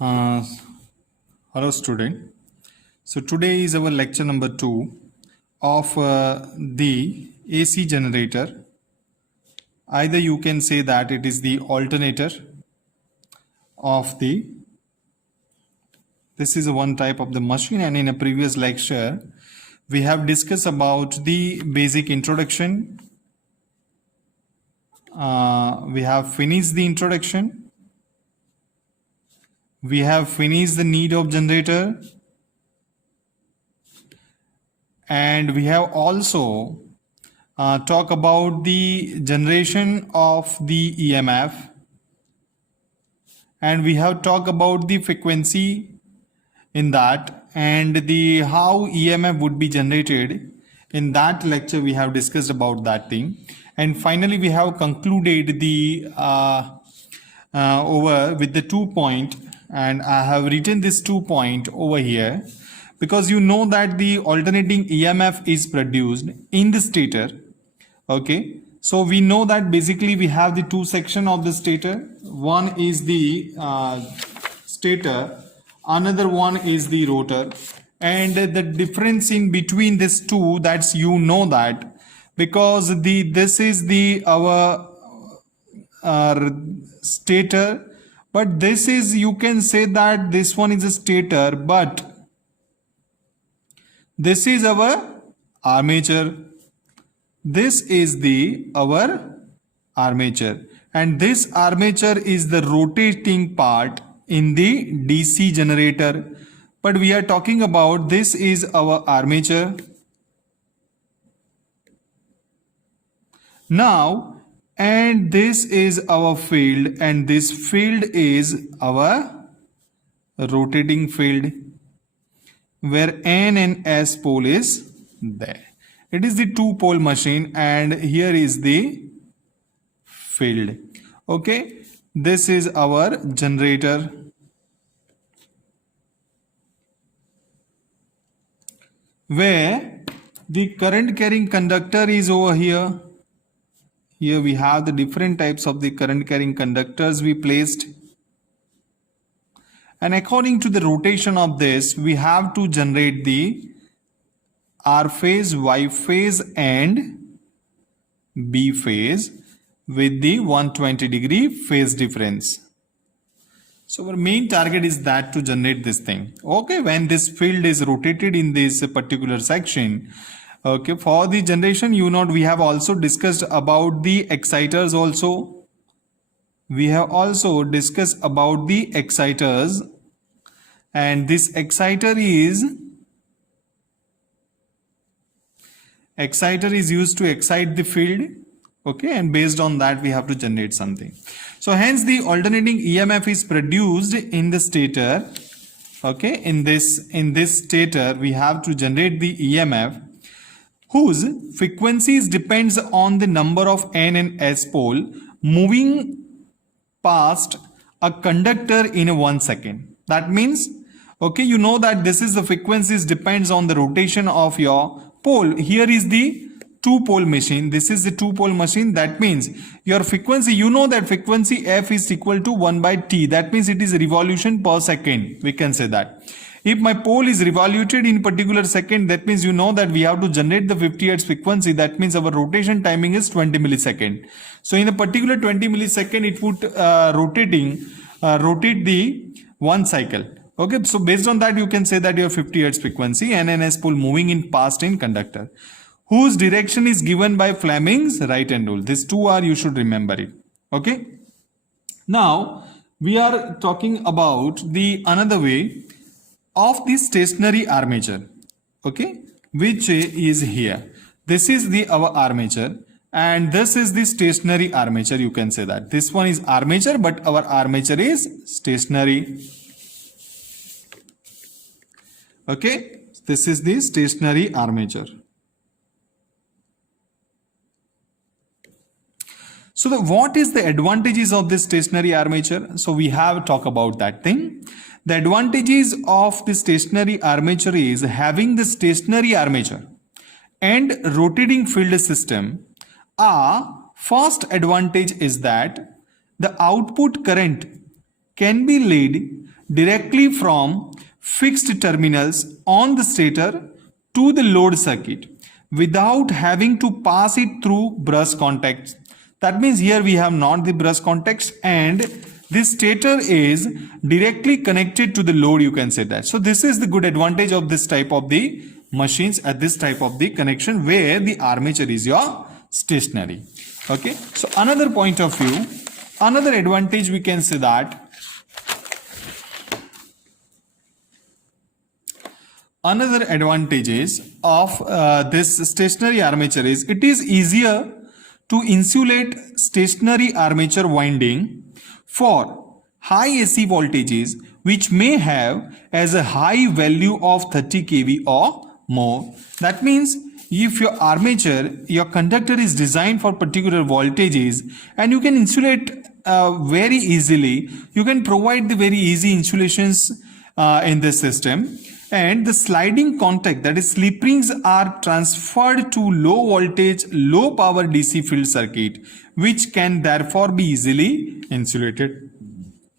Uh, Hello student. So today is our lecture number 2 of the AC generator. Either you can say that it is the alternator of the, this is one type of the machine, and in a previous lecture we have discussed about the basic introduction. We have finished the introduction. We have finished the need of generator, and we have also talk about the generation of the EMF, and we have talked about the frequency in that and the how EMF would be generated. In that lecture we have discussed about that thing, and finally we have concluded the over with the 2 point, and I have written this 2 point over here because you know that the alternating EMF is produced in the stator. Okay, so we know that basically we have the two section of the stator. One is the stator, another one is the rotor, and the difference in between these two, that's you know that because this is the our stator, but this is, you can say that this one is a stator, but this is our armature. This is the our armature, and this armature is the rotating part in the DC generator. But we are talking about, this is our armature. Now, and this is our field, and this field is our rotating field, where N and S pole is there. It is the two pole machine, and here is the field. Okay, this is our generator. Where the current carrying conductor is over here. Here we have the different types of the current carrying conductors we placed. And according to the rotation of this, we have to generate the R phase, Y phase and B phase with the 120-degree phase difference. So our main target is that to generate this thing. Okay, when this field is rotated in this particular section, okay, for the generation, you know, we have also discussed about the exciters also. We have also discussed about the exciters, and this exciter is used to excite the field. Okay, and based on that we have to generate something. So hence the alternating EMF is produced in the stator. Okay, in this stator we have to generate the EMF whose frequencies depends on the number of N and S pole moving past a conductor in 1 second. That means, okay, you know that this is the frequencies depends on the rotation of your pole. Here is the two pole machine. This is the two pole machine. That means your frequency, you know that frequency F is equal to 1 by T. That means it is revolution per second. We can say that. If my pole is revoluted in particular second, that means you know that we have to generate the 50 Hz frequency. That means our rotation timing is 20 millisecond. So in a particular 20 millisecond, it would rotate the one cycle. Okay, so based on that, you can say that your 50 Hz frequency and an S pole moving in past in conductor, whose direction is given by Fleming's right hand rule. These two are, you should remember it. Okay. Now we are talking about the another way of the stationary armature. Okay, which is here. This is the our armature, and this is the stationary armature. You can say that this one is armature, but our armature is stationary. Okay, this is the stationary armature. So what is the advantages of this stationary armature? So we have talked about that thing. The advantages of the stationary armature is having the stationary armature and rotating field system. First advantage is that the output current can be led directly from fixed terminals on the stator to the load circuit without having to pass it through brush contacts. That means here we have not the brush contacts, and this stator is directly connected to the load, you can say that. So this is the good advantage of this type of the machines at this type of the connection where the armature is your stationary. Okay, so another point of view, another advantage we can say that another advantages of this stationary armature is it is easier to insulate stationary armature winding for high AC voltages which may have as a high value of 30 kV or more. That means if your armature, your conductor is designed for particular voltages and you can insulate very easily, you can provide the very easy insulations in this system, and the sliding contact, that is slip rings, are transferred to low voltage low power DC field circuit which can therefore be easily insulated.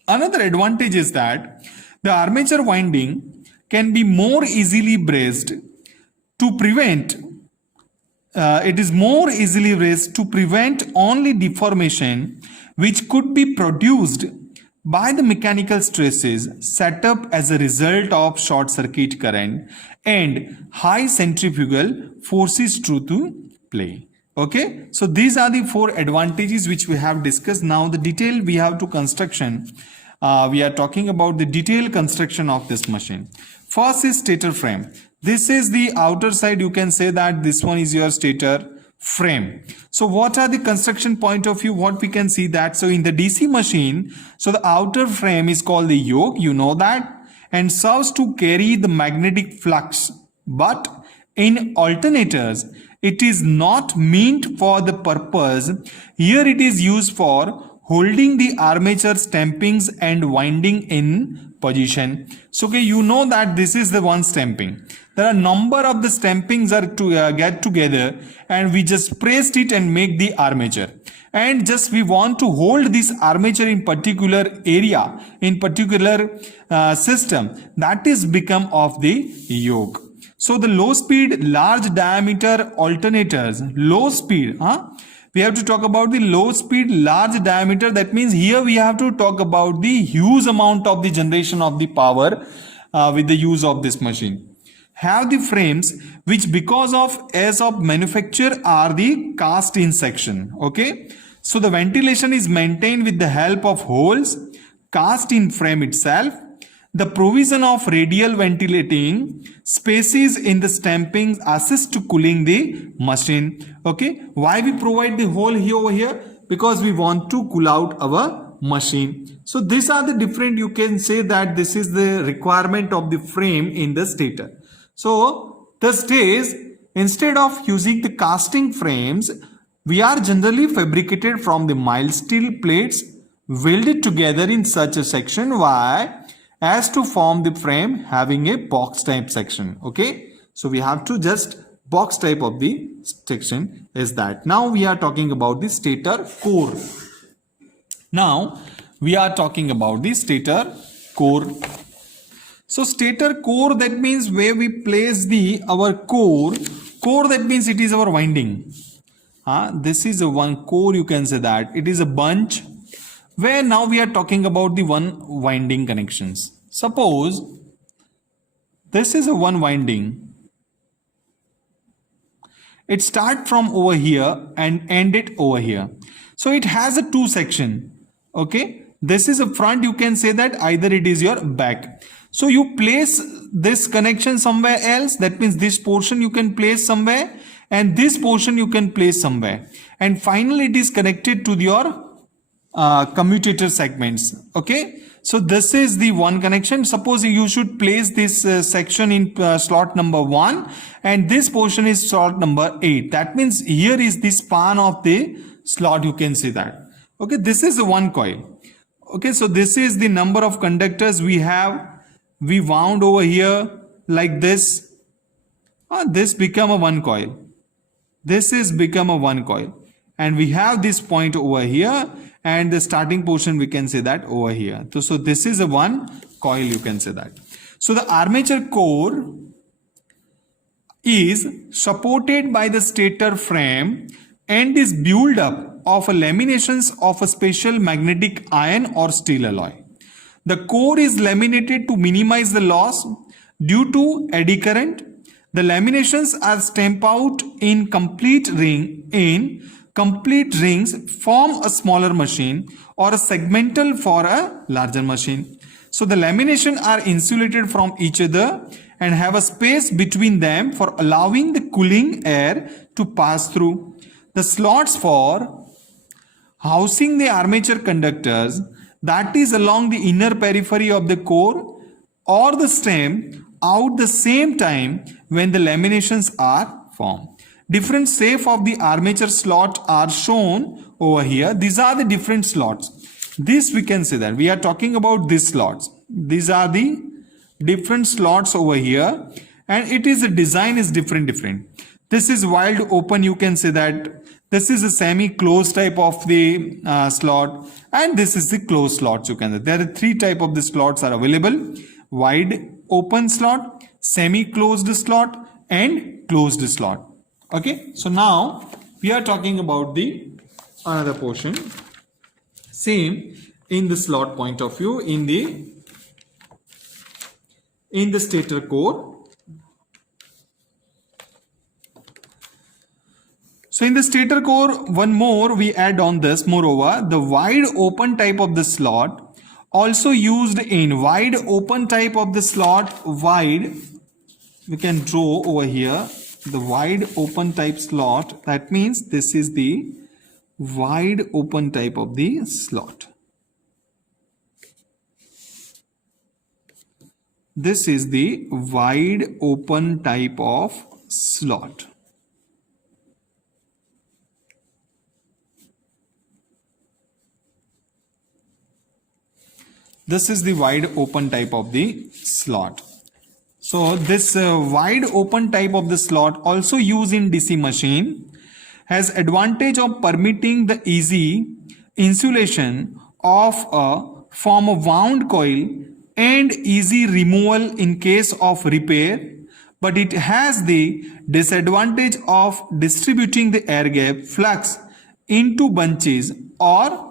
Another advantage is that the armature winding can be more easily braced to prevent it is more easily raised to prevent only deformation which could be produced by the mechanical stresses set up as a result of short circuit current and high centrifugal forces to play. Okay, so these are the four advantages which we have discussed. Now the detail we have to construction. We are talking about the detailed construction of this machine. First is stator frame. This is the outer side, you can say that this one is your stator frame. So what are the construction point of view, what we can see that, so in the DC machine, so the outer frame is called the yoke, you know that, and serves to carry the magnetic flux, but in alternators it is not meant for the purpose. Here it is used for holding the armature stampings and winding in position. So okay, you know that this is the one stamping. There are number of the stampings are to get together, and we just pressed it and make the armature. And just we want to hold this armature in particular area, in particular system, that is become of the yoke. So the low speed, large diameter alternators, low speed, we have to talk about the low speed, large diameter. That means here we have to talk about the huge amount of the generation of the power with the use of this machine. Have the frames which because of as of manufacture are the cast in section. Okay, so the ventilation is maintained with the help of holes cast in frame itself. The provision of radial ventilating spaces in the stampings assist to cooling the machine. Okay, why we provide the hole here over here? Because we want to cool out our machine. So these are the different, you can say that this is the requirement of the frame in the stator. So these days, instead of using the casting frames, we are generally fabricated from the mild steel plates welded together in such a section. Why? As to form the frame having a box type section. Okay, so we have to just box type of the section is that. Now we are talking about the stator core. Now we are talking about the stator core. So stator core, that means where we place the our core. Core, that means it is our winding. This is a one core, you can say that. It is a bunch where now we are talking about the one winding connections. Suppose this is a one winding. It start from over here and end it over here. So it has a two section. Okay, this is a front, you can say that, either it is your back. So you place this connection somewhere else. That means this portion you can place somewhere and this portion you can place somewhere. And finally it is connected to your commutator segments. Okay, so this is the one connection. Suppose you should place this section in slot number 1 and this portion is slot number 8. That means here is the span of the slot, you can see that. Okay, this is the one coil. Okay, so this is the number of conductors we have. We wound over here like this. This become a one coil. This is become a one coil. And we have this point over here, and the starting portion we can say that over here. So this is a one coil, you can say that. So the armature core is supported by the stator frame and is built up of laminations of a special magnetic iron or steel alloy. The core is laminated to minimize the loss due to eddy current. The laminations are stamped out in complete rings form a smaller machine or a segmental for a larger machine. So the lamination are insulated from each other and have a space between them for allowing the cooling air to pass through. The slots for housing the armature conductors, that is along the inner periphery of the core or the stem, out the same time when the laminations are formed. Different shape of the armature slot are shown over here. These are the different slots. This we can say that we are talking about these slots. These are the different slots over here, and it is a design is different. This is wide open, you can say that. This is a semi-closed type of the slot, and this is the closed slots, you can say. There are three type of the slots are available: wide open slot, semi-closed slot, and closed slot. Okay, so now we are talking about the another portion, same in the slot point of view, in the stator core. So in the stator core, one more we add on this. Moreover, the wide open type of the slot also used in wide open type of the slot. Wide, we can draw over here the wide open type slot. That means this is the wide open type of the slot. This is the wide open type of slot. This is the wide open type of the slot. So this wide open type of the slot also used in DC machine has advantage of permitting the easy insulation of a from a wound coil and easy removal in case of repair, but it has the disadvantage of distributing the air gap flux into bunches or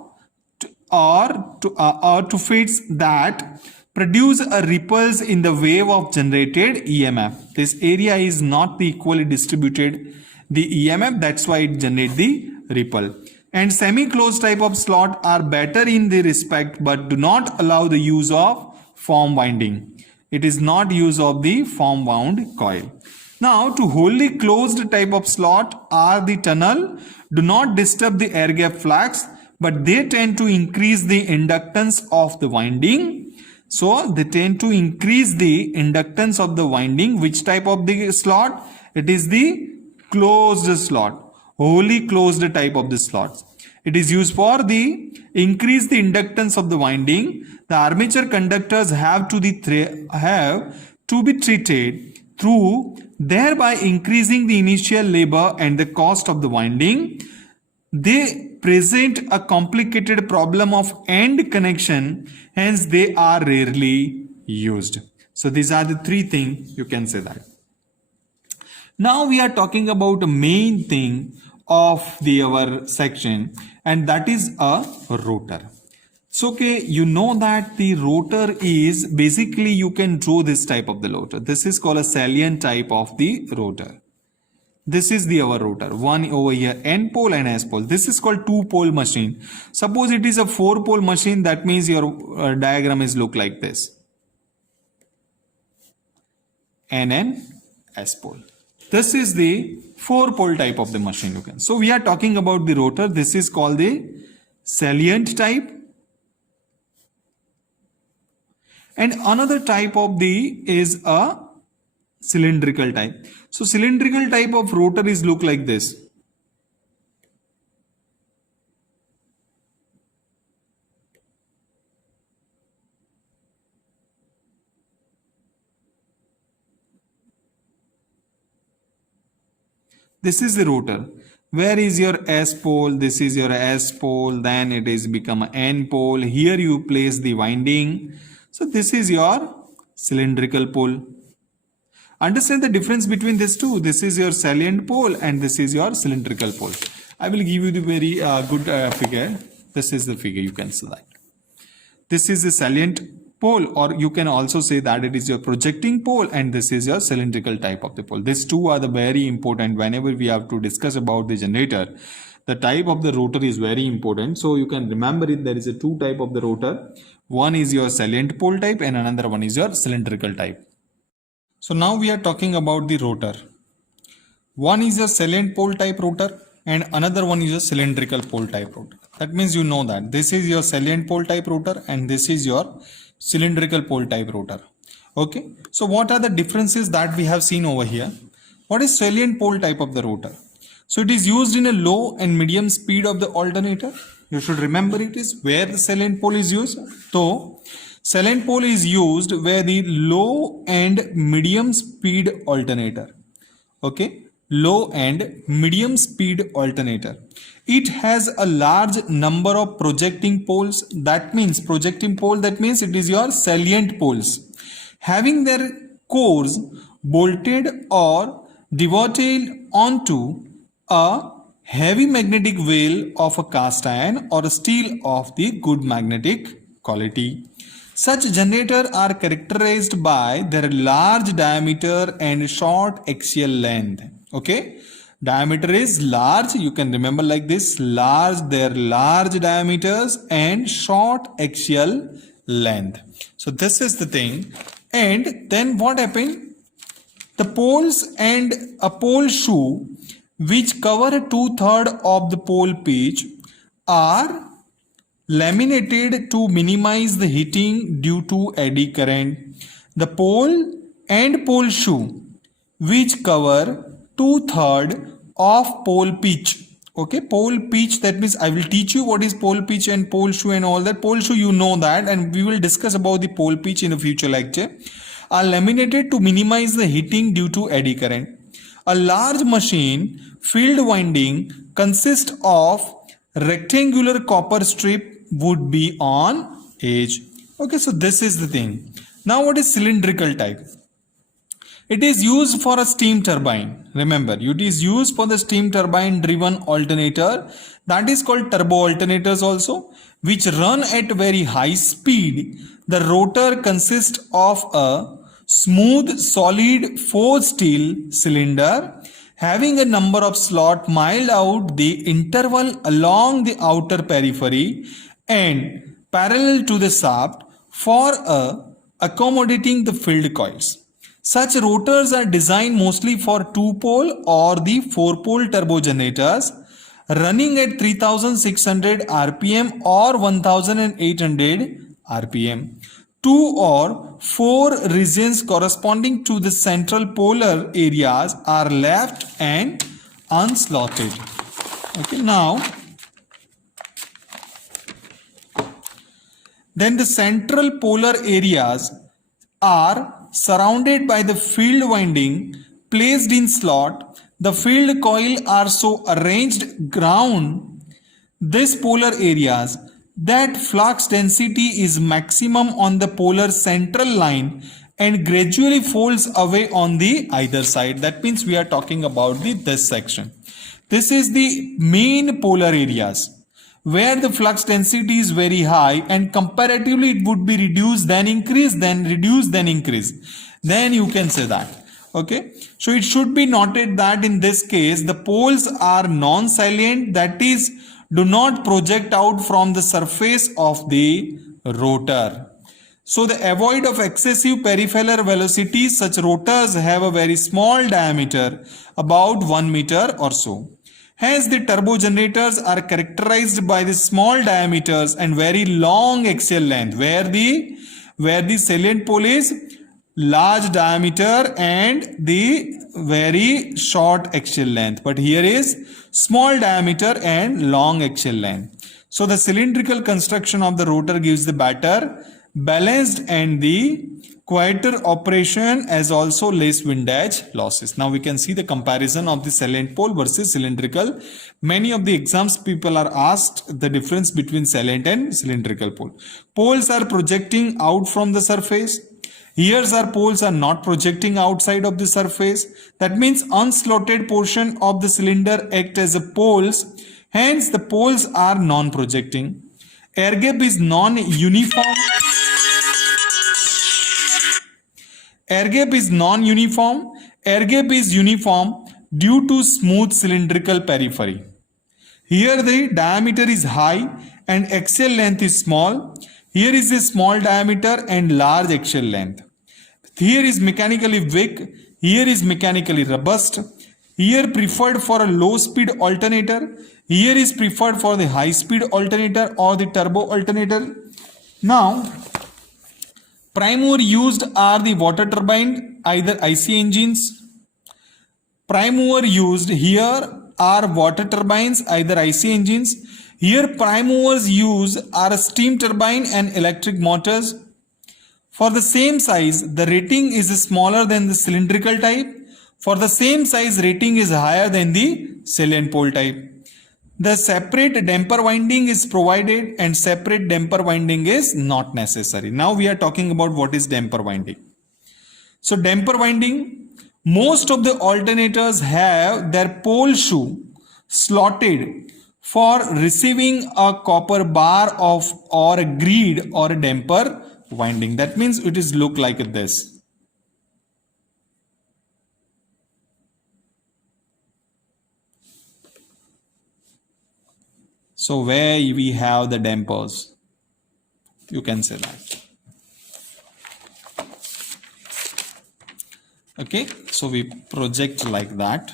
to fits that produce a ripples in the wave of generated EMF. This area is not equally distributed the EMF, that's why it generates the ripple. And semi-closed type of slot are better in the respect but do not allow the use of form winding. It is not use of the form wound coil. Now to wholly closed type of slot are the tunnel do not disturb the air gap flux, but they tend to increase the inductance of the winding. So they tend to increase the inductance of the winding. Which type of the slot? It is the closed slot, wholly closed type of the slots. It is used for the increase the inductance of the winding. The armature conductors have to be treated through, thereby increasing the initial labor and the cost of the winding. They present a complicated problem of end connection, hence they are rarely used. So these are the three things you can say that. Now we are talking about the main thing of our section, and that is a rotor. So okay, you know that the rotor is basically, you can draw this type of the rotor. This is called a salient type of the rotor. This is our rotor. One over here, N pole and S pole. This is called two pole machine. Suppose it is a four pole machine, that means your diagram is look like this. N and S pole. This is the four pole type of the machine. So we are talking about the rotor. This is called the salient type. And another type of the is a cylindrical type. So cylindrical type of rotor is look like this. This is the rotor. Where is your S pole? This is your S pole. Then it is become an N pole. Here you place the winding. So this is your cylindrical pole. Understand the difference between these two. This is your salient pole and this is your cylindrical pole. I will give you the very good figure. This is the figure, you can see that. This is the salient pole, or you can also say that it is your projecting pole, and this is your cylindrical type of the pole. These two are the very important whenever we have to discuss about the generator. The type of the rotor is very important. So you can remember it, there is a two type of the rotor. One is your salient pole type and another one is your cylindrical type. So now we are talking about the rotor. One is a salient pole type rotor and another one is a cylindrical pole type rotor. That means you know that this is your salient pole type rotor and this is your cylindrical pole type rotor. Okay. So what are the differences that we have seen over here? What is salient pole type of the rotor? So it is used in a low and medium speed of the alternator. You should remember it is where the salient pole is used. So salient pole is used where the low and medium speed alternator. Okay. Low and medium speed alternator. It has a large number of projecting poles. That means projecting pole, that means it is your salient poles having their cores bolted or dovetailed onto a heavy magnetic wheel of a cast iron or a steel of the good magnetic quality. Such generators are characterized by their large diameter and short axial length. Okay, diameter is large, you can remember like this, their large diameters and short axial length. So this is the thing. And then what happened? The poles and a pole shoe which cover 2/3 of the pole pitch are laminated to minimize the heating due to eddy current. The pole and pole shoe which cover 2/3 of pole pitch. Okay, pole pitch, that means I will teach you what is pole pitch and pole shoe and all that. Pole shoe, you know that, and we will discuss about the pole pitch in a future lecture. Are laminated to minimize the heating due to eddy current. A large machine field winding consists of rectangular copper strip would be on edge. Okay, so this is the thing. Now what is cylindrical type? It is used for a steam turbine. Remember, it is used for the steam turbine driven alternator, that is called turbo alternators also, which run at very high speed. The rotor consists of a smooth solid forged steel cylinder having a number of slots miled out the interval along the outer periphery and parallel to the shaft for accommodating the field coils. Such rotors are designed mostly for 2-pole or the 4-pole turbo generators running at 3600 rpm or 1800 rpm. 2 or 4 regions corresponding to the central polar areas are left and unslotted. Okay, now then the central polar areas are surrounded by the field winding placed in slot. The field coil are so arranged ground these polar areas that flux density is maximum on the polar central line and gradually falls away on the either side. That means we are talking about this section. This is the main polar areas where the flux density is very high and comparatively it would be reduced then increase, then reduce, then increase. Then you can say that. Okay, so it should be noted that in this case the poles are non-salient, that is do not project out from the surface of the rotor. So the avoid of excessive peripheral velocity, such rotors have a very small diameter, about 1 meter or so. Hence the turbo generators are characterized by the small diameters and very long axial length, where the salient pole is large diameter and the very short axial length, but here is small diameter and long axial length. So the cylindrical construction of the rotor gives the better balanced and the quieter operation as also less windage losses. Now we can see the comparison of the salient pole versus cylindrical. Many of the exams people are asked the difference between salient and cylindrical pole. Poles are projecting out from the surface. Here our poles are not projecting outside of the surface. That means unslotted portion of the cylinder act as a poles. Hence the poles are non-projecting. Air gap is non-uniform. Air gap is non-uniform. Air gap is uniform due to smooth cylindrical periphery. Here the diameter is high and axial length is small. Here is a small diameter and large axial length. Here is mechanically weak. Here is mechanically robust. Here preferred for a low speed alternator. Here is preferred for the high speed alternator or the turbo alternator. Now, prime mover used are the water turbine, either IC engines. Prime mover used here are water turbines, either IC engines. Here prime movers used are steam turbine and electric motors. For the same size, the rating is smaller than the cylindrical type. For the same size, rating is higher than the salient pole type. The separate damper winding is provided and separate damper winding is not necessary. Now we are talking about what is damper winding. So damper winding, most of the alternators have their pole shoe slotted for receiving a copper bar of or a grid or a damper winding. That means it is look like this. So where we have the dampers, you can say that. Okay, so we project like that.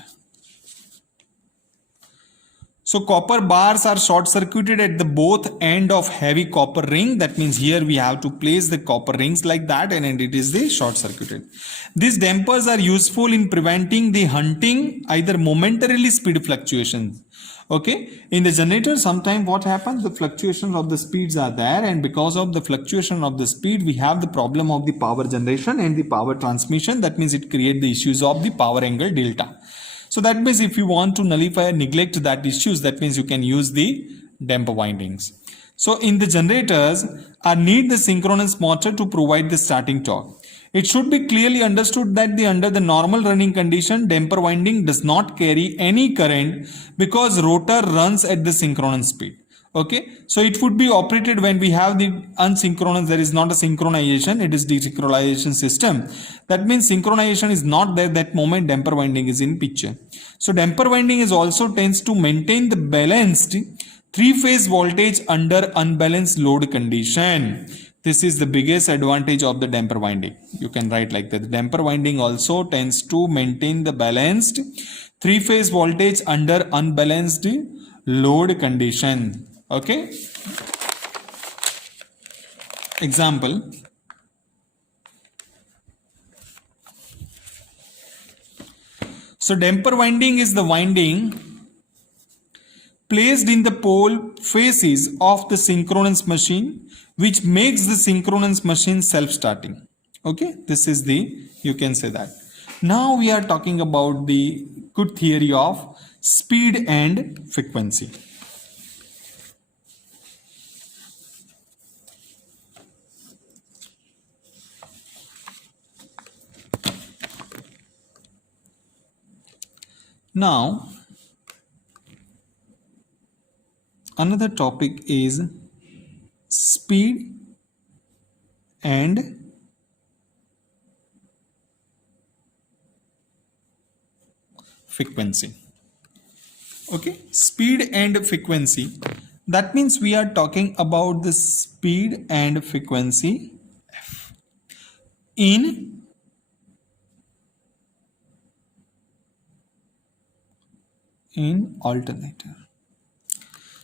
So copper bars are short circuited at the both end of heavy copper ring. That means here we have to place the copper rings like that and it is the short circuited. These dampers are useful in preventing the hunting either momentarily speed fluctuations. Okay, in the generator sometime what happens, the fluctuations of the speeds are there and because of the fluctuation of the speed we have the problem of the power generation and the power transmission. That means it creates the issues of the power angle delta. So that means if you want to nullify or neglect that issues, that means you can use the damper windings. So in the generators, I need the synchronous motor to provide the starting torque. It should be clearly understood that under the normal running condition, damper winding does not carry any current because rotor runs at the synchronous speed. Okay, so it would be operated when we have the unsynchronous, there is not a synchronization, it is desynchronization system. That means synchronization is not there, that moment damper winding is in picture. So damper winding is also tends to maintain the balanced three-phase voltage under unbalanced load condition. This is the biggest advantage of the damper winding. You can write like that. The damper winding also tends to maintain the balanced three-phase voltage under unbalanced load condition. Okay. Example. So damper winding is the winding placed in the pole faces of the synchronous machine, which makes the synchronous machine self-starting. Okay, this is the, you can say that. Now we are talking about the good theory of speed and frequency. Now, another topic is speed and frequency. Okay, speed and frequency. That means we are talking about the speed and frequency in alternator.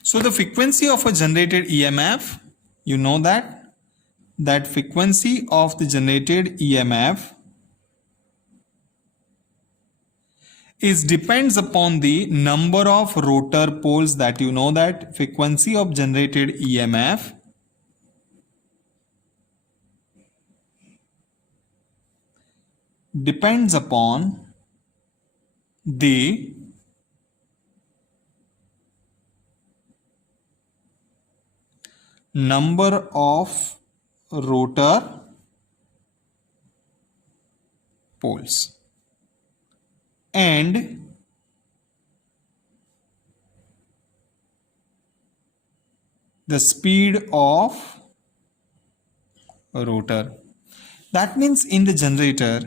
So the frequency of a generated EMF, you know that frequency of the generated EMF is depends upon the number of rotor poles. That you know that frequency of generated EMF depends upon the number of rotor poles and the speed of rotor. That means in the generator,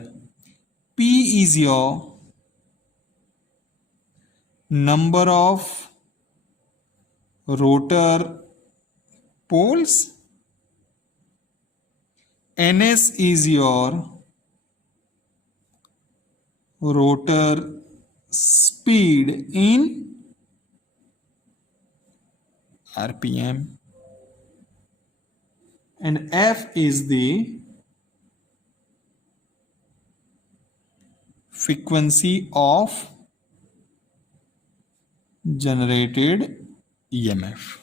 P is your number of rotor poles, Ns is your rotor speed in RPM, and F is the frequency of generated EMF.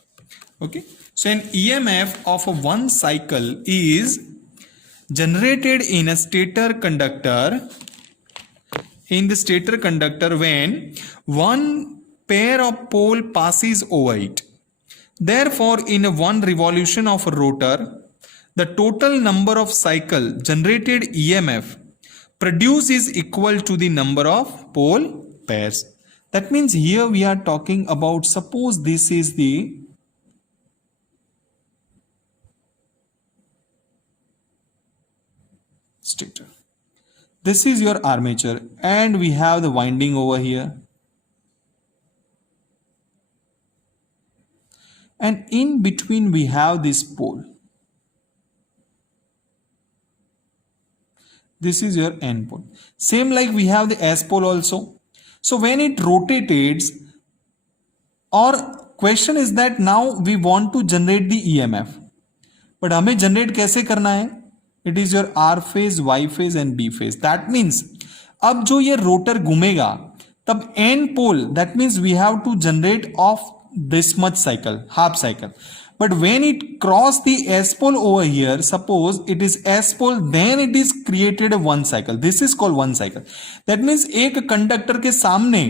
Okay, so an EMF of a one cycle is generated in a stator conductor, when one pair of pole passes over it. Therefore, in a one revolution of a rotor, the total number of cycle generated EMF produced is equal to the number of pole pairs. That means here we are talking about, suppose this is the stator. This is your armature and we have the winding over here. And in between we have this pole. This is your N pole. Same like we have the S pole also. So when it rotates, or question is that now we want to generate the EMF. But हमें generate कैसे करना है? It is your R phase, Y phase and B phase. That means अब जो ये rotor घूमेगा तब N pole, that means we have to generate of this much cycle, half cycle. But when it cross the S pole over here, suppose it is S pole, then it is created a one cycle. This is called one cycle. That means एक conductor के सामने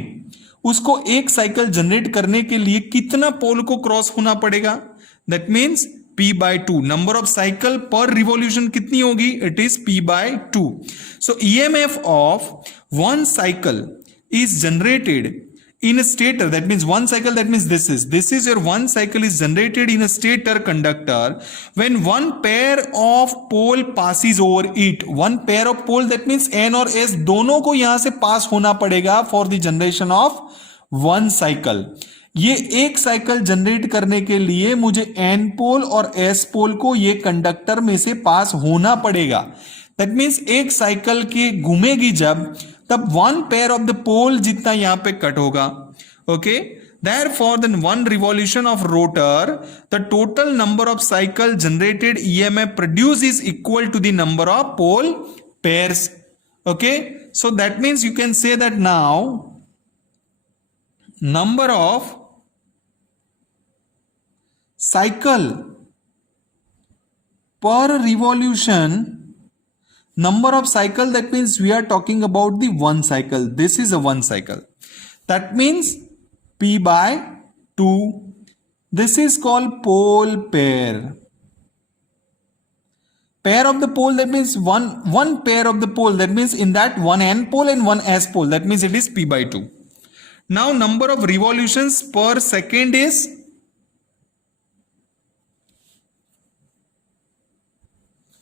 उसको एक cycle generate करने के लिए कितना पोल को क्रॉस होना पड़ेगा? That means P by 2. Number of cycle per revolution कितनी होगी? It is P by 2. So EMF of one cycle is generated in a stator. That means one cycle, that means this is your one cycle is generated in a stator conductor when one pair of pole passes over it. One pair of pole, that means N और S दोनों को यहां से पास होना पड़ेगा for the generation of one cycle. ये एक cycle generate करने के लिए मुझे N पोल और S पोल को ये कंडक्टर में से पास होना पड़ेगा. दैट मीन्स एक साइकिल के घूमेगी जब, तब वन पेयर ऑफ द पोल जितना यहां पे कट होगा. Okay, therefore then one revolution of rotor, the total number of cycle generated EMF produced is equal to the number of pole pairs. Okay, so that means you can say that now number of cycle per revolution, number of cycle, that means we are talking about the one cycle. This is a one cycle. That means P by 2. This is called pole pair. Pair of the pole, that means one pair of the pole, that means in that one N pole and one S pole, that means it is P by 2. Now number of revolutions per second is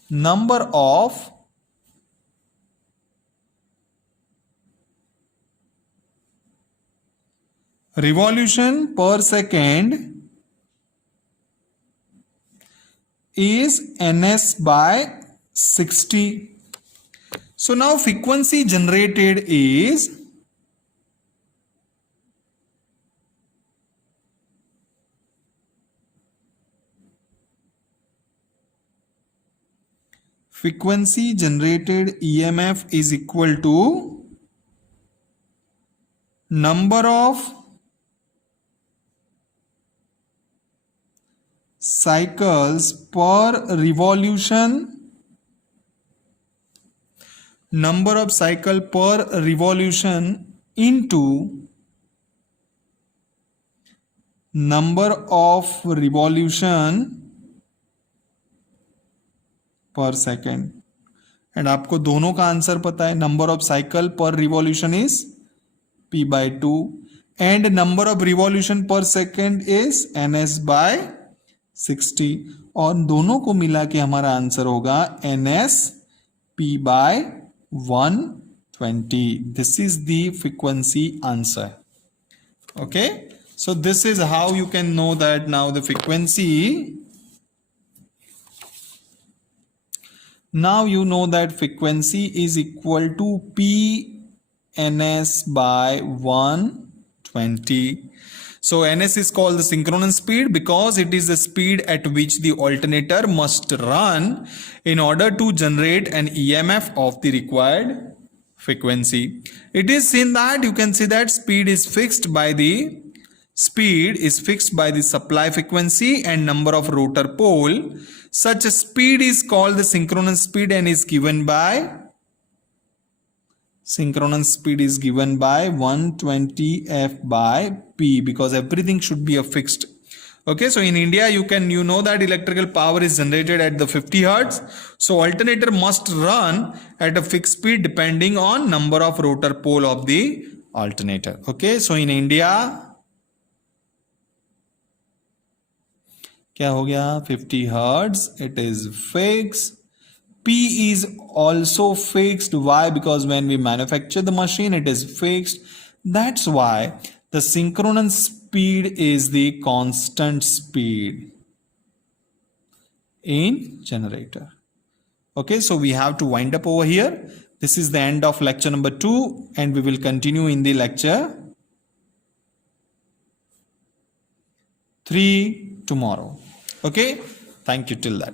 number of revolution per second is Ns by 60. So now frequency generated is EMF is equal to number of cycles per revolution number of cycle per revolution into number of revolution per second. And आपको दोनों का answer पता है. Number of cycle पर revolution is p/2 and number of revolution पर second is ns/60 और दोनों को मिला के हमारा आंसर होगा ns p/120. This is the frequency answer. Okay, so this is how you can know that now the frequency. Now you know that frequency is equal to p ns by 120. So ns is called the synchronous speed because it is the speed at which the alternator must run in order to generate an EMF of the required frequency. It is seen that you can see that speed is fixed by the supply frequency and number of rotor pole. Such a speed is called the synchronous speed and is given by 120 f by p because everything should be a fixed. Okay, so in India you know that electrical power is generated at the 50 hertz. So alternator must run at a fixed speed depending on number of rotor pole of the alternator. Okay, so in India क्या हो गया 50 hertz, it is fixed. P is also fixed. Why? Because when we manufacture the machine it is fixed. That's why the synchronous speed is the constant speed in generator. Okay, so we have to wind up over here. This is the end of lecture number 2 and we will continue in the lecture 3 tomorrow. Okay, thank you till that.